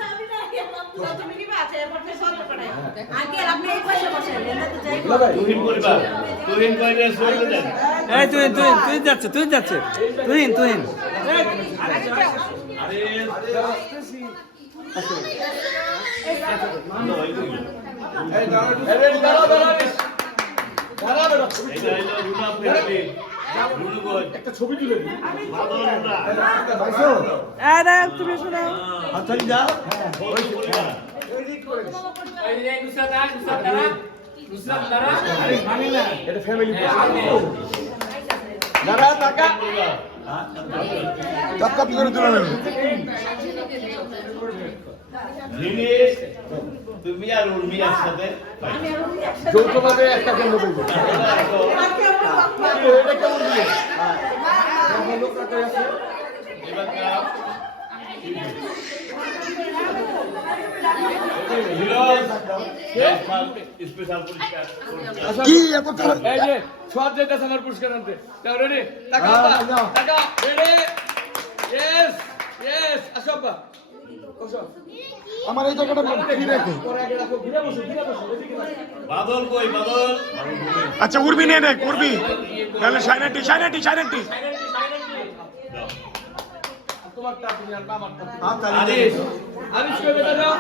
তুহিন পরিবার, তুহিন পরিবার সরে দেন। এই তুই যাচ্ছে তুই এটা হলো রুনা ফ্যামিলি, রুনু গোল একটা ছবি তুলে দিই। ভালো রুনা তুমি শোনাও। এটা ফ্যামিলি দাদা টাকা কাপ কাপ করে তুলে নেন। জিনিস তুমি আর উর্মি একসাথে যৌথভাবে একটা কেন্দ্র করবো। এটা কেমন দিয়ে এবার কাপ স্পেশাল পুরস্কার কি এত তারা? এই যে সব যেটা আমার পুরস্কার আনতে তাও রেডি টাকা টাকা রেডি ইয়েস ইয়েস আসো আপা বসো আমার এই জায়গাটা কি রেখো? পরে আগে রাখো ঘুরে বসো এদিকে রাখো। বাদল কই বাদল আচ্ছা উর্বি নিয়ে নেক, উর্বি তাহলে সাইনাটি সাইনাটি সাইনাটি। তোমারটা তুমি আর আমারটা আরে আনিস কই বেটা যাও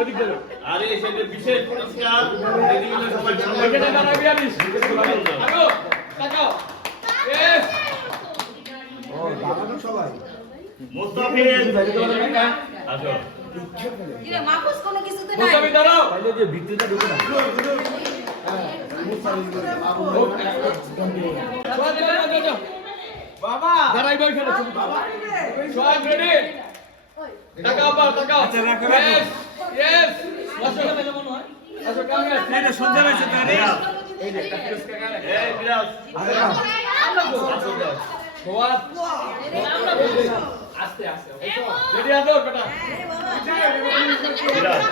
ওদিকে যাও আরে সেটা বিশেষ পুরস্কার এদিকে সবাই এখানে দাঁড়াবি আনিস আগো তাকাও ইয়েস মুস্তাফিজ আসো মুস্তাফিজ দাঁড়াও বাবা দাঁড়াইবে ওইখানে বাবা সব রেডি তাকাও বা তাকাও ইয়েস ইয়েস বসো কেন মনে হয় আসো কামে এটা সঞ্জয় আছে তারে এই যে একটা ফিরোজ কাকা এই বিরাজ সোয়াদ আস্তে আস্তে রেডি আছো বেটা বিরাজ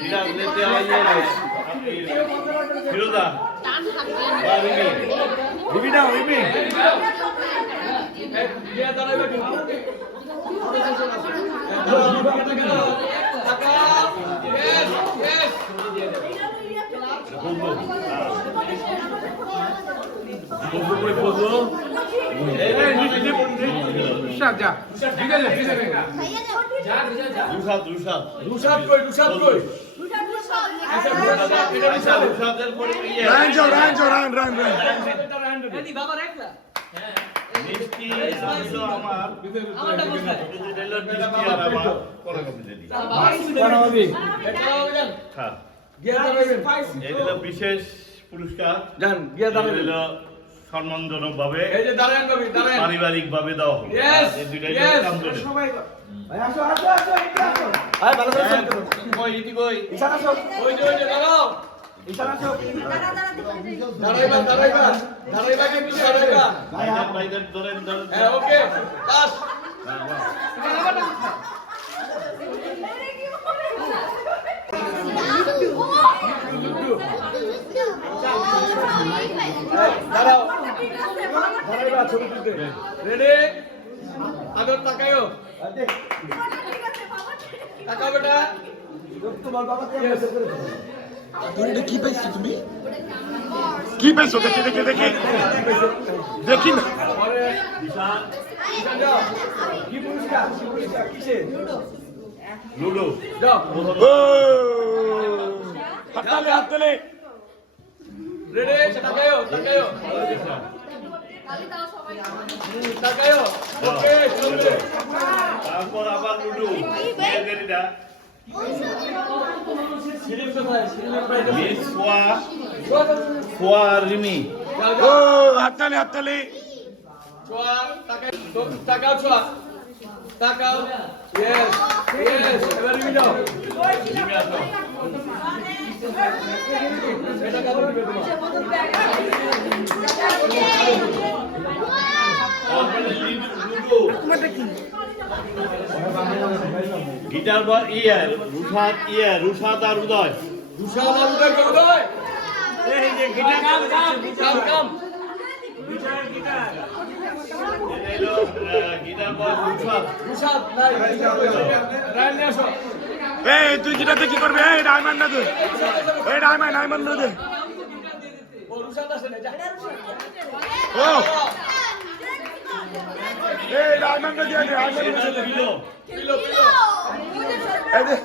বিরাজ লেতে আইয়ে ফিরোজা টান হাত রিমি দাও রিমি গিয়া দাঁড়াইবা কিন্তু টাকা ইয়েস ইয়েস রুশাদ কই রুশাদ কই রান যাও রান যাও রান রান রান মিষ্টি ছিল আমার মিষ্টি আর আমার কোন কপি দিদি হ্যাঁ গিয়া দাঁড়াইবেন এই হলো বিশেষ পুরস্কার জান গিয়া দাঁড়াইবেন হলো সম্মানজনক ভাবে এই যে দাঁড়ান কবি দাঁড়ান পারিবারিক ভাবে দেওয়া হলো Yes, এই দুইটাই yes. কাম করে আয় ভালো করে চল কই ইতি কই ওই যে দাঁড়াও দাঁড়াইবা দাঁড়াইবা দাঁড়াইবা কে পিছে দাঁড়াইবা ভাইদের ধরেন হ্যাঁ ওকে পাস দাঁড়াও দাঁড়াইবা ছবি তুলতে রেডি আগর তাকায়ো তাকাও বেটা তোমার বাবা কি পাইছো তুমি কি পেয়েছো দেখি দেখি দেখি দেখি না পরে ঈশান যাও কি পুরস্কার কিসে লুডো যাও ও হাততালি হাততালি রেডি তাকায়ো তাকায়ো তাকায়ো ওকে চলবে তারপর আবার লুডো দেরিটা মিস ফোয়া রিমি ও হাততালি হাততালি ছোয়া তাকাও ছোয়া তাকাও ইয়েস ইয়েস এবার রিমি যাও রিমি আসো এটা কাজ দিবে তোমার লুডো গিটার বা রুশাদ আর উদয় দুশাদ আর উদয় কেউ নয় এই যে গিটার কাম কাম গিটার বা রুশাদ দুশাদ নাই রাইন নিয়ে আসো এই তুই গিটারতে কি করবি এই ডায়মন্ড না দে এই ডায়মন্ড না দে ও দুশাদ আসে না যা ও এই ডায়মন্ড দিয়ে দে ডায়মন্ড দিয়ে দে পিলো পিলো পিলো এই দে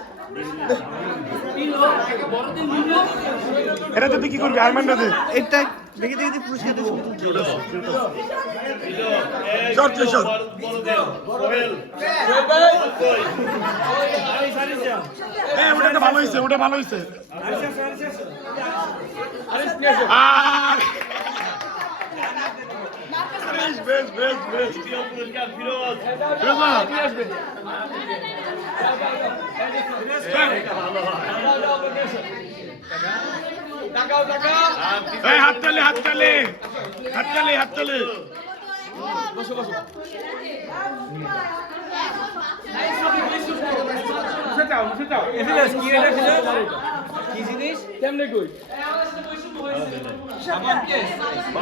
এটা তুই কি করবি ডায়মন্ড না দে এটা দেখি দেখি পুরস্কার শর্ট প্লে শর্ট সোহেল এই ওটা ভালো হইছে ওটা ভালো হইছে আরিস নিয়ে আসো আর বেশ বেশ বেশ দ্বিতীয় পুরস্কার ফিরোজ নিয়ে আসবে তাকাও তাকাও এই হাততালি হাততালি হাততালি হাততালি বসো বসো কি জিনিস কেমনে কই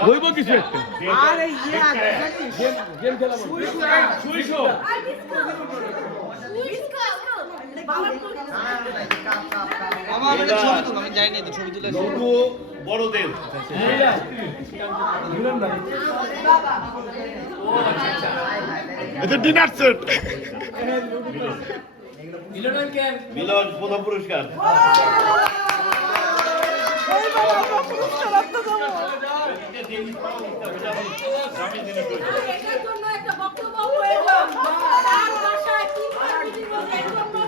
হইব কিছু একটা আরে ইয়া গেম খেলা সুইশো লুডু বড়দের এটা ডিনার সেট মিলন প্রথম পুরস্কার এটার জন্য একটা বক্তব্য হয়েছে তার ভাষায় কি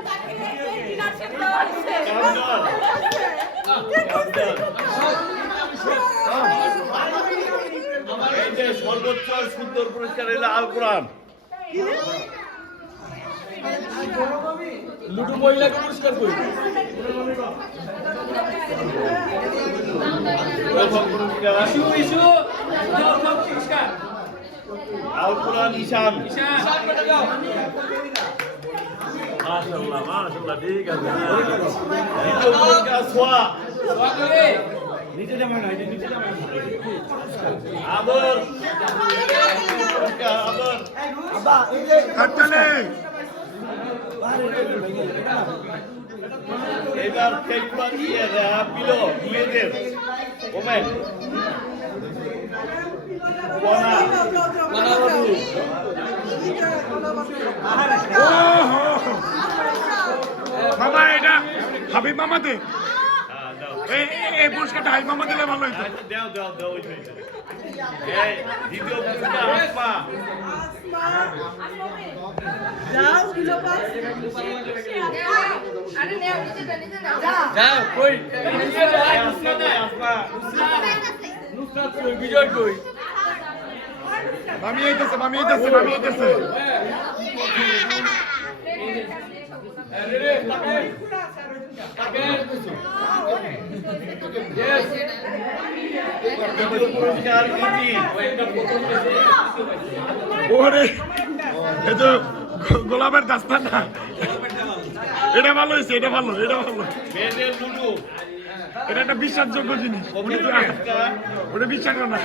তাকে ডিনার সেট দেওয়া হচ্ছে এই যে সর্বোচ্চ সুন্দর পুরস্কার হলো আল কোরআন লুডু মহিলাকে পুরস্কার করি প্রথম পুরস্কার আলকুরান ঈশান। মাশাআল্লাহ মাশাআল্লাহ ঠিক আছে দ্বিতীয় পুরস্কার সোয়া আদর। পুরস্কার আদর। হাততালি। এবার ফেব্রুয়ার পিল মেয়েদের ওমেন কোনা মামা এটা হাবিব মামা দে এই পুরস্কারটা হাবিব মামা দিলে ভালো হইতো দাও দাও দাও ওই এই দ্বিতীয় পুরস্কার আসমা। যাও দিল পাস আরে নে নিচে না যাও কই আসমা নুসরাত কই বিজয় কই মামি আইতেছে মামি আইতেছে মামি আইতেছে পুরস্কার কৃতি ওরে এ তো গোলাপের দাস্তান না এটা ভালো হয়েছে এটা ভালো এটা ভালো মেয়েদের লুডু এটা একটা বিশ্বাসযোগ্য জিনিস ওটা বিশ্বাস করে না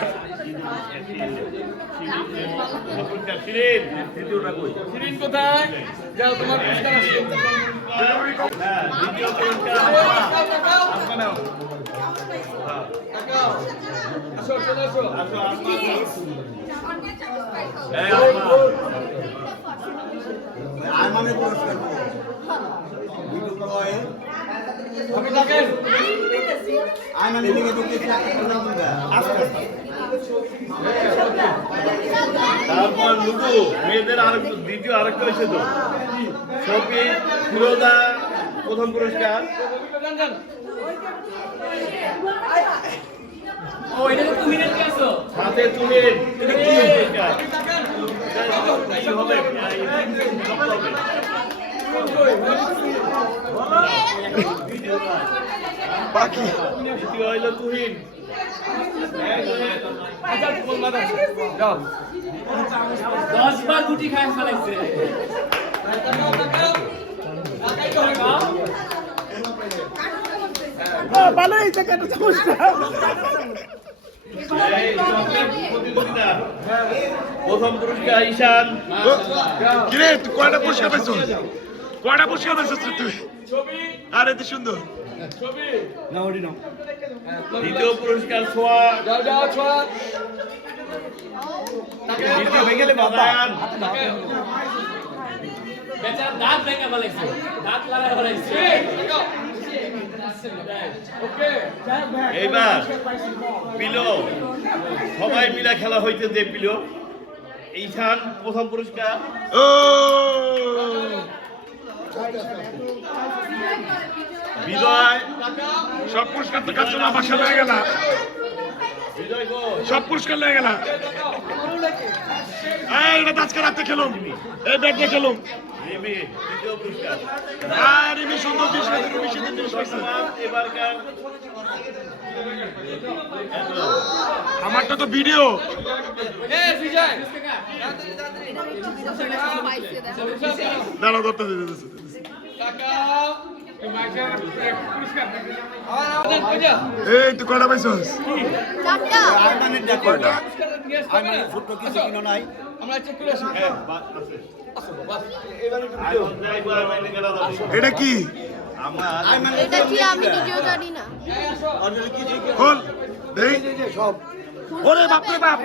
পুরস্কার শিরিন। শিরিন কোথায় যাও তোমার পুরস্কার আছে হ্যাঁ দ্বিতীয় পুরস্কার আসমা নাও। আসো চলে আসো আসো আসমা এই আমি ডাকেন তারপর লুডু মেয়েদের আরেকটা দ্বিতীয় আরেকটা হয়েছে তো শফি ফিরোজা প্রথম পুরস্কার। ও এটা তো তুমি নিয়ে আসো সাথে তুমি পুরস্কার কি হবে বাকি দ্বিতীয় হইল তুহিন। যাও 10 বার গুটি খায় ফেলাইছে ভালো হয়েছে কেন এই প্রতিযোগিতা প্রথম পুরস্কার ঈশান। কিরে তুই কয়টা পুরস্কার পাইছো কয়টা পুরস্কার পাইছো তুই আরে এত সুন্দর দ্বিতীয় পুরস্কার সোয়া। যাও যাও ছোয়া দ্বিতীয় ভেঙে বাদান। বেচার দাঁত ভেঙে ফেলাইছে দাঁত লাগায় ফেলাইছে ওকে এইবার পিলো সবাই মিলা খেলা হইতে যে পিলো ঈশান প্রথম পুরস্কার। ও বিজয় সব পুরস্কার তো কাছে না বাসা লয়ে গেল বিজয় ঘোষ সব পুরস্কার লয়ে গেল এটা তো আজকে রাতে খেলুম এই ব্যাটটা খেলুম রিমি দ্বিতীয় পুরস্কার। আর এমনি সুন্দর জিনিস পাইছে রুমি সেদিন জিনিস পাইছে এবারকার আমারটা তো ভিডিও বিজয় দাঁড়া ধরতে দিতেছে তাকাও এই মাইকের পুরস্কার আমাদের পূজা এই তুই কয়টা পাইছস কয়টা আমরা চেক করে আসি এটা কি এটা কি আমি নিজেও জানি না খোল দেই সব ওরে বাপ রে বাপ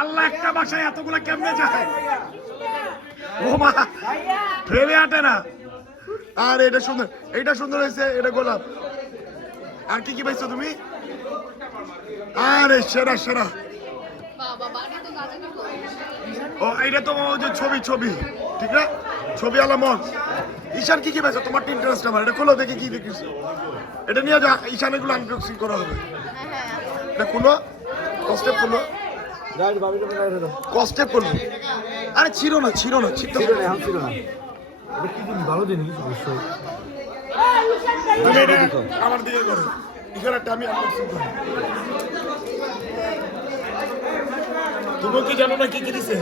আল্লাহ একটা বাসায় এতগুলা কেমনে যায় ও মা ফেলে আটে না আর এটা সুন্দর হয়েছে এটা গোলাপ আর কি কি পাইছো তুমি আরে সেরা সেরা বাবা বাড়ি তো গাজা ও এটা তো ওই যে ছবি ঠিক না ছবি আলামত ঈশান কি কি পাইছো তোমার ইন্টারেস্ট আমার এটা খোলো দেখি কি দেখিস এটা নিয়ে যা ঈশান এগুলো আনবক্সিং করা হবে এটা খুলো কস্টেপ খুলো কস্টেপ খুলো আরে ছিল না ছিটতে ছিল না ভালো জিনিস অবশ্যই আমার দিকে করো এখানে একটা আমি আনবক্সিং করি। তুমি কি জানো না কি কি দিছে?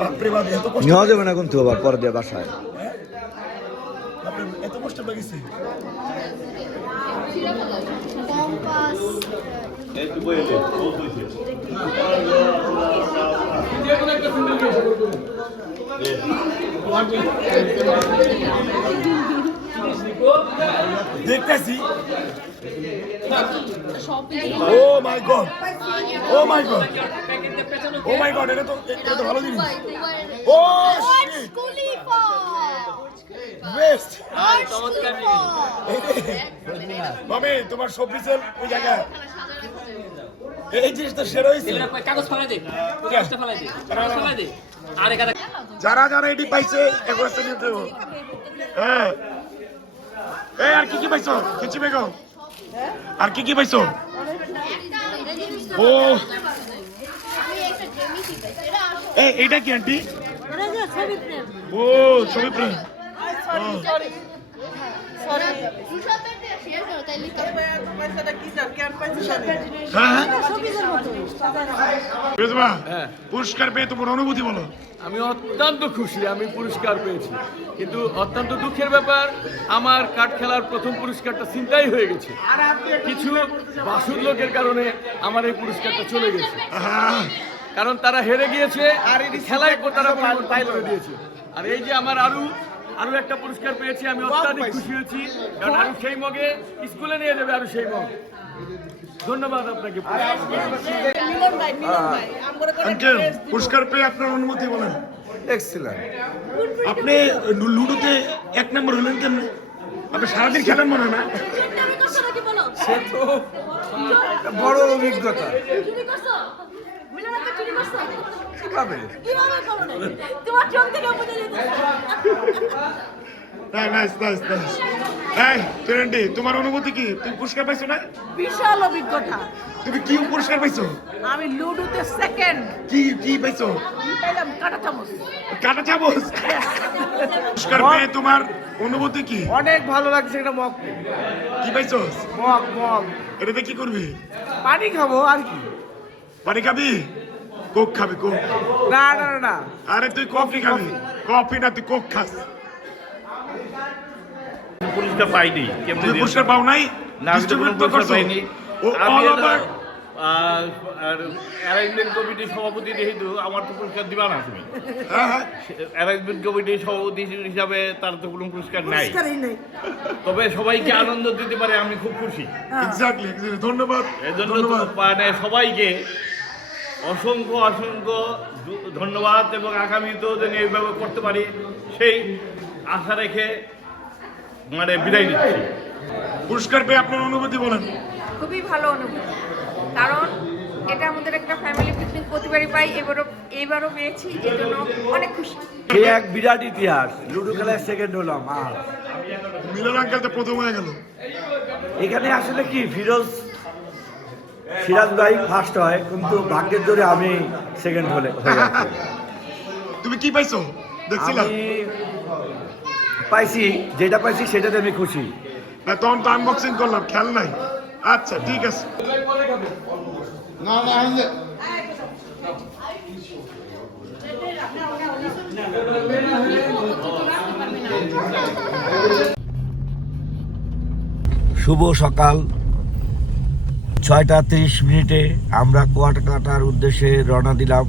বাপরে বাপ, এত কষ্ট, নেওয়া যাবে না কিন্তু আবার পরে দিয়ে বাসায়। বাপরে, এত কষ্ট লাগিছে। দেখতেছি। ও মাই গড, ও মাই গড, ও মাই গড, এটা তো ভালো জিনিস। ও বেস্ট। মামি, তোমার সবজি সেল ওই জায়গায়, এই জিনিসটা সেরা হয়েছে। কাগজ ফেলাই দে, কাগজটা ফেলাই দে, কাগজ ফেলাই দে। আরে গাদা, যারা যারা এটি পাইছে একবার নিয়ে দেবো। হ্যাঁ, এই আর কি কি পাইছো কিছু বেগম? আর কি কি পাইছো? ও এইটা কি আন্টি? ও ছবি প্রেম। হ্যাঁ হ্যাঁ, পুরস্কার পেয়ে তোমার অনুভূতি বলো। আমি অত্যন্ত খুশি আমি পুরস্কার পেয়েছি, কিন্তু অত্যন্ত দুঃখের ব্যাপার আমার কাঠ খেলার প্রথম পুরস্কারটা ছিনতাই হয়ে গেছে। কিছু বাসুর লোকের কারণে আমার এই পুরস্কারটা চলে গেছে, কারণ তারা হেরে গিয়েছে আর এই খেলায় তারা পাইল দিয়েছে। আর এই যে আমার আরো একটা পুরস্কার পেয়েছি, আমি অত্যাধিক খুশি হয়েছি, কারণ আরো সেই মগে স্কুলে নিয়ে যাবে, আরো সেই মগ। ধন্যবাদ আপনাকে। আঙ্কেল, পুরস্কার পেয়ে আপনার অনুমতি বলেন। এক্সিলেন্ট। আপনি লুডোতে 1 নম্বর হলেন কেন? আপনি সারাদিন খেলেন মনে হয় না? সে তো বড় অভিজ্ঞতা। কিভাবে? তোমার চোখ থেকে বুঝে যেতে। Nice nice nice. এই ট্রেন্ডি, তোমার অনুভূতি কি? তুমি পুরস্কার পাইছো না? বিশাল অভিজ্ঞতা। তুমি কি পুরস্কার পাইছো? আমি লুডোতে সেকেন্ড কি কি পাইছো? পেলাম কাঁটা চামচ। কাটা চামচ। পুরস্কার পেয়ে তোমার অনুভূতি কি? অনেক ভালো লাগছে। এটা মগ, কি পাইছো? মগ এটাতে কি করবি? পানি খাবো আর কি। পানি খাবি? কোক খাবি? কোক? না না না, আরে তুই কফি খাবি। কফি না, তুই কোক খাস। পুরস্কার পাইনি। তুই পুরস্কার পাও নাই? না, আমি তো কোনো ডিস্ট্রিবিউট তো পুরস্কার করছো। পাইনি। ও আমি অল ওভার। আর অ্যারেঞ্জমেন্ট কমিটির সভাপতি যেহেতু আমার তো পুরস্কার দিবা না তুমি। হ্যাঁ হ্যাঁ, অ্যারেঞ্জমেন্ট কমিটির সভাপতি হিসাবে তার তো কোনো পুরস্কার নাই, তবে সবাইকে আনন্দ দিতে পারে আমি খুব খুশি। এক্স্যাক্টলি। ধন্যবাদ। এজন্য তো ধন্যবাদ। মানে সবাইকে অসংখ্য অসংখ্য ধন্যবাদ, এবং আগামীতেও যেন এইভাবে করতে পারি সেই আশা রেখে মানে বিদায় নিচ্ছি। পুরস্কার পেয়ে আপনার অনুভূতি বলেন। খুবই ভালো অনুভূতি, কারণ এটা আমাদের একটা ফ্যামিলি পিকনিক প্রতিবারই পাই, এইবারও পেয়েছি, এই জন্য অনেক খুশি। এক বিরাট ইতিহাস, লুডো খেলায় সেকেন্ড হলাম। আর মিলন আঙ্কেল তো প্রথম হয়ে গেল। এখানে আসলে কি সিরাজ ভাই ফার্স্ট হয়, কিন্তু ভাগ্যের জোরে আমি সেকেন্ড হয়ে যাচ্ছি। তুমি কি পাইছো দেখছিলাম? আমি পাইছি, যেটা পাইছি সেটাতে আমি খুশি। না, তখন তো আনবক্সিং করলাম, খেয়াল নাই। আচ্ছা ঠিক আছে। শুভ সকাল 6:30 আমরা কুয়াকাটার উদ্দেশ্যে রওনা দিলাম।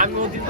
আমি অতীত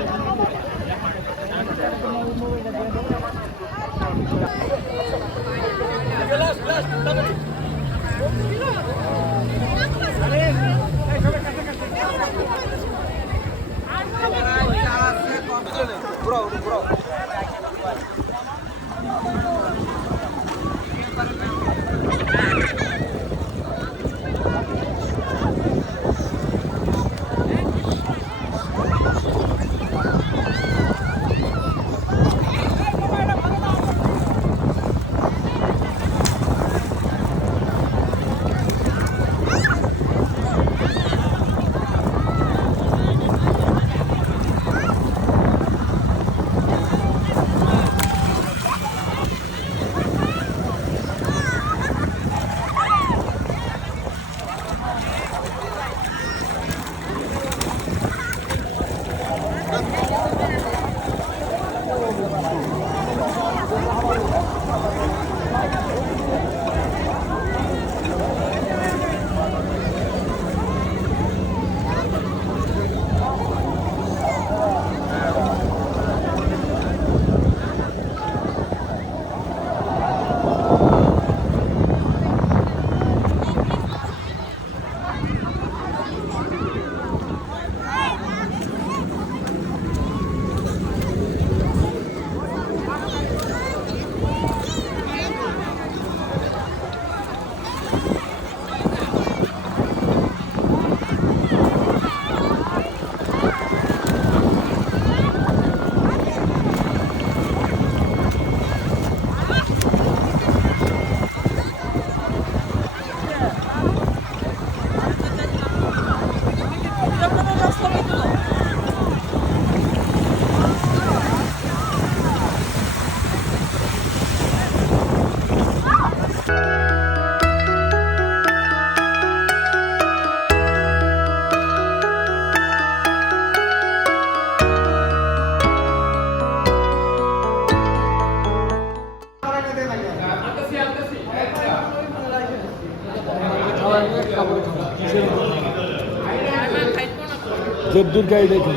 যদ্দূর গাড়ি দেখুন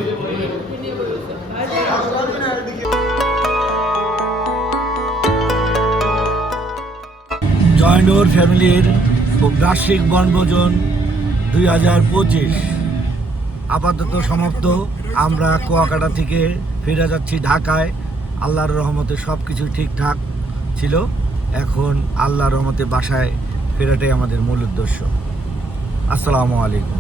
জয়নুর ফ্যামিলির বার্ষিক বনভোজন 2025 আপাতত সমাপ্ত। আমরা কুয়াকাটা থেকে ফিরে যাচ্ছি ঢাকায়। আল্লাহর রহমতে সব কিছু ঠিকঠাক ছিল। এখন আল্লাহর রহমতে বাসায় ফেরাটাই আমাদের মূল উদ্দেশ্য। আসসালামু আলাইকুম।